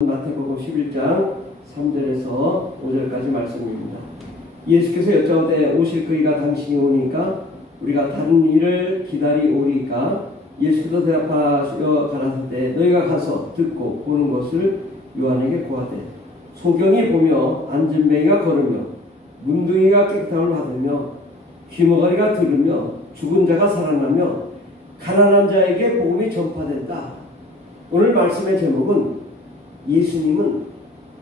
마태복음 11장 3절에서 5절까지 말씀입니다. 예수께서 여짜오되 오실 그이가 당신이 오니까 우리가 다른 일을 기다리오리까. 예수께서 대답하여 가라사대 너희가 가서 듣고 보는 것을 요한에게 고하되 소경이 보며 안진뱅이가 걸으며 문둥이가 깨끗함을 받으며 귀머거리가 들으며 죽은 자가 살아나며 가난한 자에게 복음이 전파된다. 오늘 말씀의 제목은 예수님은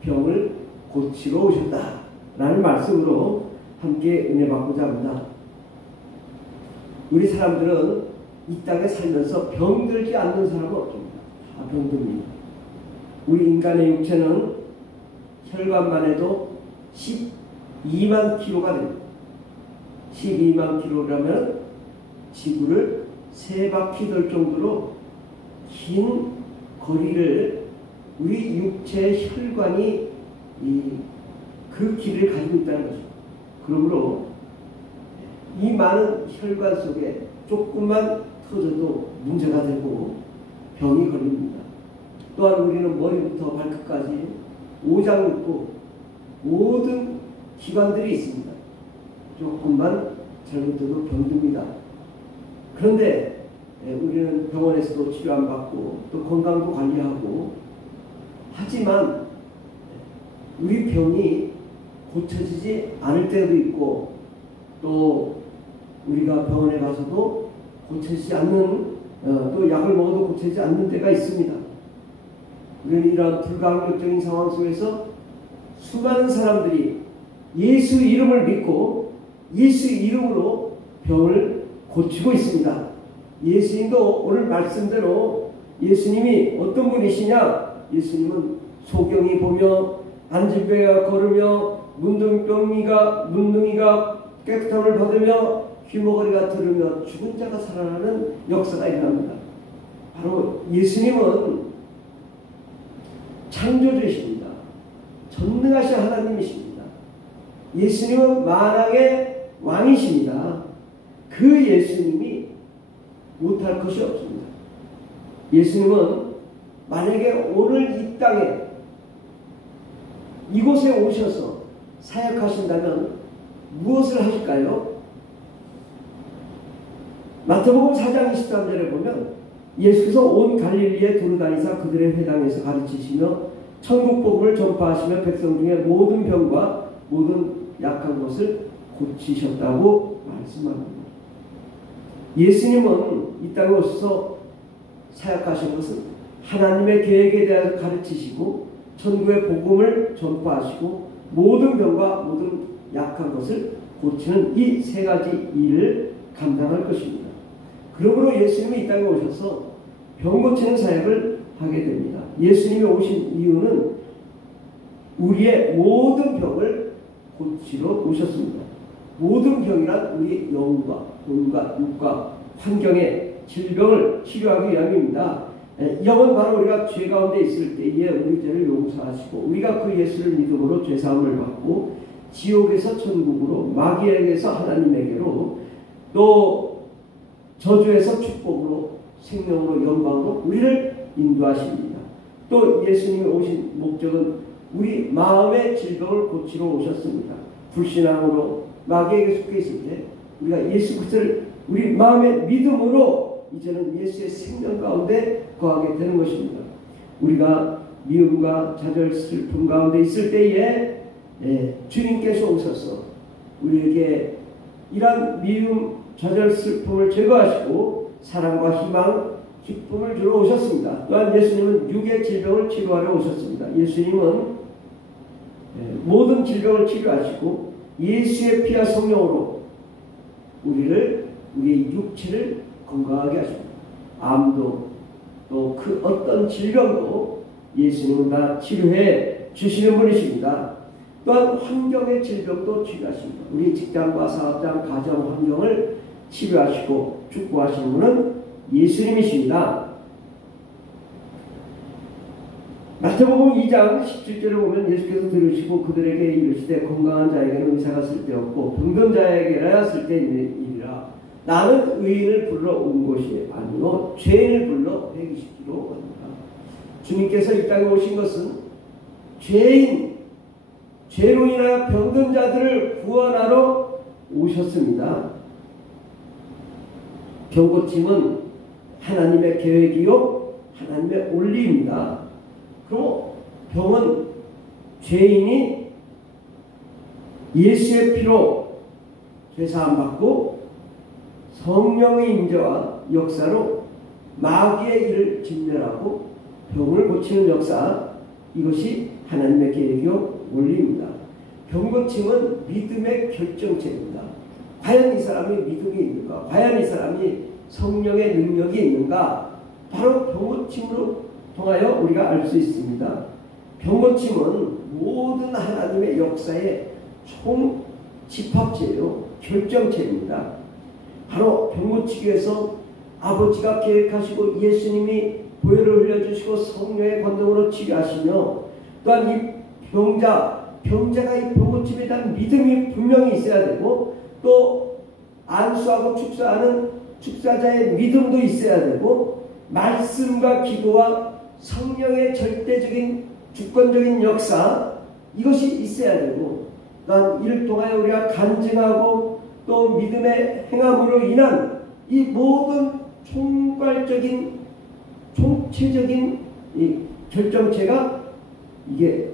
병을 고치러 오셨다 라는 말씀으로 함께 은혜 받고자 합니다. 우리 사람들은 이 땅에 살면서 병들지 않는 사람은 없습니다. 다 병듭니다. 우리 인간의 육체는 혈관만 해도 12만 킬로가 됩니다. 12만 킬로라면 지구를 3바퀴 돌 정도로 긴 거리를 우리 육체의 혈관이 그 길을 가지고 있다는 것입니다. 그러므로 이 많은 혈관 속에 조금만 터져도 문제가 되고 병이 걸립니다. 또한 우리는 머리부터 발끝까지 오장육부 모든 기관들이 있습니다. 조금만 잘못해도 병듭니다. 그런데 우리는 병원에서도 치료 안 받고 또 건강도 관리하고 하지만 우리 병이 고쳐지지 않을 때도 있고 또 우리가 병원에 가서도 고쳐지지 않는 또 약을 먹어도 고쳐지지 않는 때가 있습니다. 우리는 이러한 불가항력적인 상황 속에서 수많은 사람들이 예수 이름을 믿고 예수 이름으로 병을 고치고 있습니다. 예수님도 오늘 말씀대로 예수님이 어떤 분이시냐? 예수님은 소경이 보며 안진뱅이가 걸으며 문둥이가 깨끗함을 받으며 귀머거리가 들으며 죽은 자가 살아나는 역사가 일어납니다. 바로 예수님은 창조주이십니다. 전능하신 하나님이십니다. 예수님은 만왕의 왕이십니다. 그 예수님이 못할 것이 없습니다. 예수님은 만약에 오늘 이 땅에 이곳에 오셔서 사역하신다면 무엇을 하실까요? 마태복음 4장 23절에 보면 예수께서 온 갈릴리에 두루다니사 그들의 회당에서 가르치시며 천국 복음을 전파하시며 백성 중에 모든 병과 모든 약한 것을 고치셨다고 말씀합니다. 예수님은 이 땅에 오셔서 사역하신 것은 하나님의 계획에 대해서 가르치시고 천국의 복음을 전파하시고 모든 병과 모든 약한 것을 고치는 이 세 가지 일을 감당할 것입니다. 그러므로 예수님이 이 땅에 오셔서 병 고치는 사역을 하게 됩니다. 예수님이 오신 이유는 우리의 모든 병을 고치러 오셨습니다. 모든 병이란 우리 영과魂과 육과 환경의 질병을 치료하기 위함입니다. 영은 바로 우리가 죄 가운데 있을 때에 우리 죄를 용서하시고 우리가 그 예수를 믿음으로 죄사함을 받고 지옥에서 천국으로 마귀에게서 하나님에게로 또 저주에서 축복으로 생명으로 영광으로 우리를 인도하십니다. 또 예수님이 오신 목적은 우리 마음의 질병을 고치러 오셨습니다. 불신앙으로 마귀에게 속해 있을 때 우리가 예수 그리스도를 우리 마음의 믿음으로 이제는 예수의 생명 가운데 거하게 되는 것입니다. 우리가 미움과 좌절, 슬픔 가운데 있을 때에 주님께서 오셔서 우리에게 이러한 미움, 좌절, 슬픔을 제거하시고 사랑과 희망, 기쁨을 주러 오셨습니다. 또한 예수님은 육의 질병을 치료하러 오셨습니다. 예수님은 모든 질병을 치료하시고 예수의 피와 성령으로 우리의 육체를 건강하게 하십니다. 암도 또 그 어떤 질병도 예수님은 다 치료해 주시는 분이십니다. 또한 환경의 질병도 치료하십니다. 우리 직장과 사업장, 가정 환경을 치료하시고 축복하시는 분은 예수님이십니다. 마태복음 2장 17절을 보면 예수께서 들으시고 그들에게 이르시되 건강한 자에게는 의사가 쓸데없고 병든 자에게라야 쓸데있느니라. 나는 의인을 불러 온 것이 아니요 죄인을 불러 회개시키러 왔노라. 주님께서 이 땅에 오신 것은 죄로 인하여 병든 자들을 구원하러 오셨습니다. 병고침은 하나님의 계획이요 하나님의 원리입니다. 그리고 병은 죄인이 예수의 피로 죄사함 받고 성령의 임재와 역사로 마귀의 일을 진멸하고 병을 고치는 역사, 이것이 하나님의 계획이요 원리입니다. 병고침은 믿음의 결정체입니다. 과연 이 사람이 믿음이 있는가? 과연 이 사람이 성령의 능력이 있는가? 바로 병고침으로 통하여 우리가 알 수 있습니다. 병고침은 모든 하나님의 역사의 총 집합체요 결정체입니다. 바로 병고치기 위해서 아버지가 계획하시고 예수님이 보혈을 흘려주시고 성령의 권능으로 치료하시며, 또한 이 병자가 이 병고침에 대한 믿음이 분명히 있어야 되고, 또 안수하고 축사하는 축사자의 믿음도 있어야 되고, 말씀과 기도와 성령의 절대적인 주권적인 역사, 이것이 있어야 되고, 또한 이를 통하여 우리가 간증하고 또 믿음의 행함으로 인한 이 모든 총괄적인 총체적인 이 결정체가 이게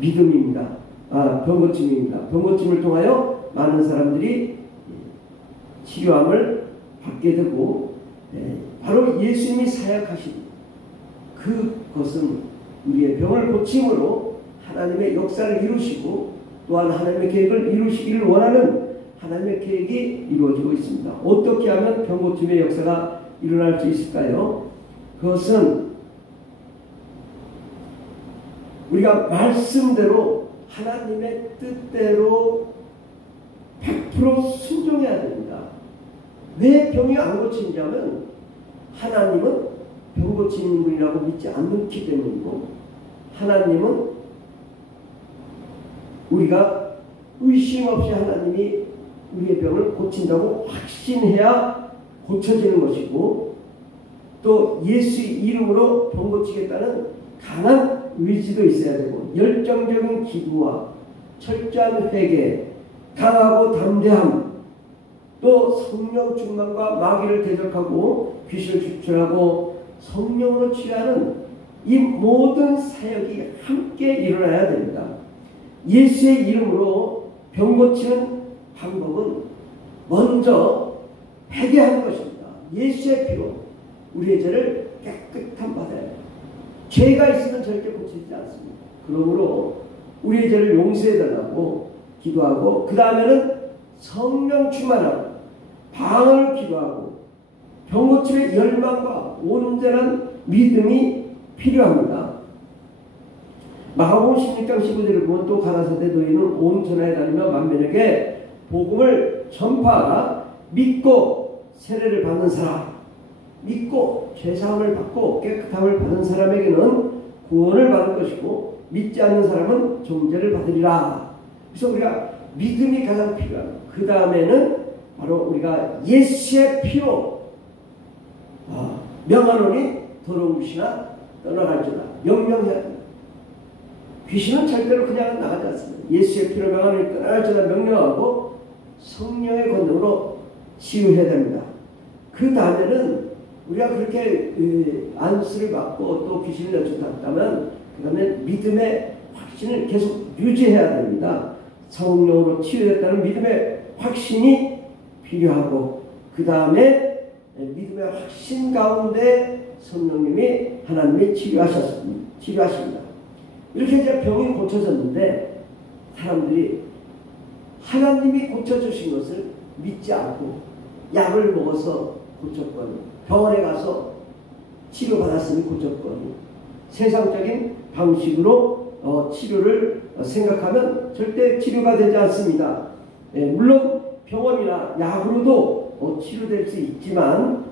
믿음입니다. 병고침입니다. 병고침을 통하여 많은 사람들이 치료함을 받게 되고, 바로 예수님이 사역하신 그것은 우리의 병을 고침으로 하나님의 역사를 이루시고 또한 하나님의 계획을 이루시기를 원하는 하나님의 계획이 이루어지고 있습니다. 어떻게 하면 병고침의 역사가 일어날 수 있을까요? 그것은 우리가 말씀대로 하나님의 뜻대로 100% 순종해야 됩니다. 왜 병이 안 고치냐면 하나님은 병 고치는 분이라고 믿지 않기 때문이고, 하나님은 우리가 의심 없이 하나님이 우리의 병을 고친다고 확신해야 고쳐지는 것이고, 또 예수의 이름으로 병 고치겠다는 강한 의지도 있어야 되고, 열정적인 기도와 철저한 회개, 강하고 담대함, 또 성령 충만과 마귀를 대적하고 귀신을 추출하고 성령으로 치료하는 이 모든 사역이 함께 일어나야 됩니다. 예수의 이름으로 병 고치는 방법은 먼저 회개하는 것입니다. 예수의 피로 우리의 죄를 깨끗함 받아야 해요. 죄가 있으면 절대 고치지 않습니다. 그러므로 우리의 죄를 용서해달라고 기도하고, 그 다음에는 성령 충만하고 방언을 기도하고 병 고침의 열망과 온전한 믿음이 필요합니다. 마가복음 16장 15절을 보면, 또 가라사대 너희는 온 천하에 다니며 만민에게 복음을 전파하라. 믿고 세례를 받는 사람, 믿고 죄사함을 받고 깨끗함을 받은 사람에게는 구원을 받을 것이고, 믿지 않는 사람은 정죄를 받으리라. 그래서 우리가 믿음이 가장 필요합니다. 그 다음에는 바로 우리가 예수의 피로 명하노니 더러운 귀신아 떠나갈지어다 명령해야 됩니다. 귀신은 절대로 그냥 나가지 않습니다. 예수의 피로 명하노니 떠나갈지어다 명령하고 성령의 권능으로 치유해야 됩니다. 그 다음에는 우리가 그렇게 안수를 받고 또 귀신을 내쫓았다면 그 다음에 믿음의 확신을 계속 유지해야 됩니다. 성령으로 치유됐다는 믿음의 확신이 필요하고, 그 다음에 믿음의 확신 가운데 성령님이 하나님이 치료하십니다. 이렇게 이제 병이 고쳐졌는데, 사람들이 하나님이 고쳐주신 것을 믿지 않고 약을 먹어서 고쳤거니, 병원에 가서 치료받았으니 고쳤거니, 세상적인 방식으로 치료를 생각하면 절대 치료가 되지 않습니다. 물론 병원이나 약으로도 치료될 수 있지만,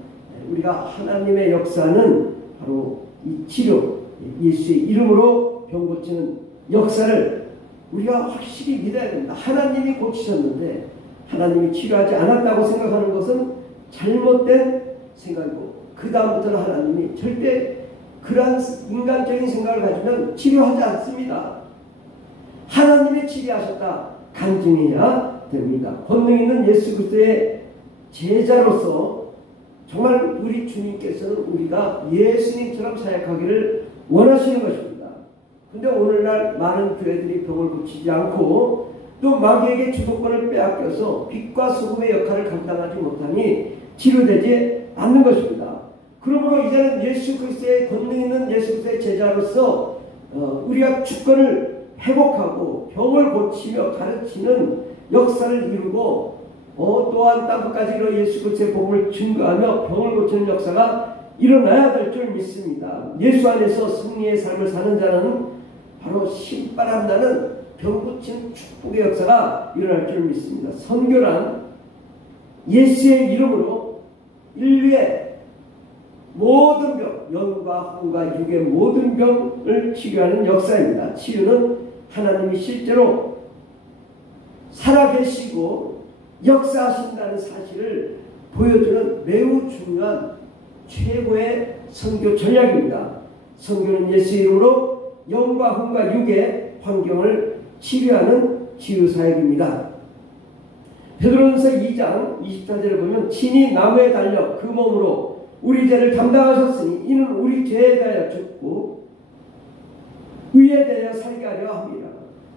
우리가 하나님의 역사는 바로 이 치료, 예수의 이름으로 병 고치는 역사를 우리가 확실히 믿어야 됩니다. 하나님이 고치셨는데 하나님이 치료하지 않았다고 생각하는 것은 잘못된 생각이고, 그 다음부터는 하나님이 절대 그러한 인간적인 생각을 가지면 치료하지 않습니다. 하나님이 치료하셨다 간증해야 됩니다. 권능 있는 예수 그리스도의 제자로서 정말 우리 주님께서는 우리가 예수님처럼 사역하기를 원하시는 것입니다. 근데 오늘날 많은 교회들이 병을 고치지 않고 또 마귀에게 주도권을 빼앗겨서 빛과 소금의 역할을 감당하지 못하니 치료되지 않는 것입니다. 그러므로 이제는 예수 그리스도의 권능 있는 예수 그리스도의 제자로서 우리가 주권을 회복하고 병을 고치며 가르치는 역사를 이루고 또한 땅끝까지 예수 그리스도의 복음을 증거하며 병을 고치는 역사가 일어나야 될 줄 믿습니다. 예수 안에서 승리의 삶을 사는 자는 바로 신바람 나는 병 고치는 축복의 역사가 일어날 줄 믿습니다. 선교란 예수의 이름으로 인류의 모든 병, 영과 혼과 육의 모든 병을 치료하는 역사입니다. 치유는 하나님이 실제로 살아계시고 역사하신다는 사실을 보여주는 매우 중요한 최고의 선교 전략입니다. 선교는 예수 이름으로 영과 혼과 육의 환경을 치료하는 치유사역입니다. 베드로전서 2장 24절에 보면 친히 나무에 달려 그 몸으로 우리 죄를 담당하셨으니 이는 우리 죄에 대하여 죽고 의에 대하여 살게 하려 합니다.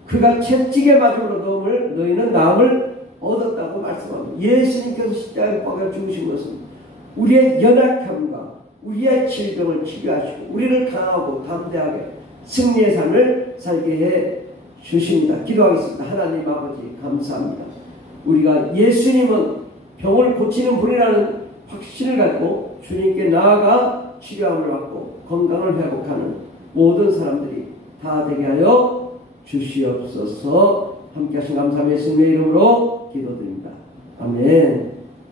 그가 채찍에 맞음으로 너희는 나음을 얻었다고 말씀합니다. 예수님께서 십자가에 못 박혀 죽으신 것은 우리의 연약함과 우리의 질병을 치료하시고 우리를 강하고 담대하게 승리의 삶을 살게 해 주십니다. 기도하겠습니다. 하나님 아버지 감사합니다. 우리가 예수님은 병을 고치는 분이라는 확신을 갖고 주님께 나아가 치료함을 받고 건강을 회복하는 모든 사람들이 다 되게 하여 주시옵소서. 함께 하신 감사함의 예수님의 이름으로 기도드립니다. 아멘.